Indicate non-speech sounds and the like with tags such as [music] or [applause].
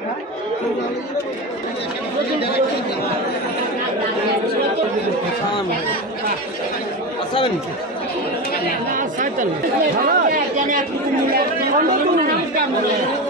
असां [laughs]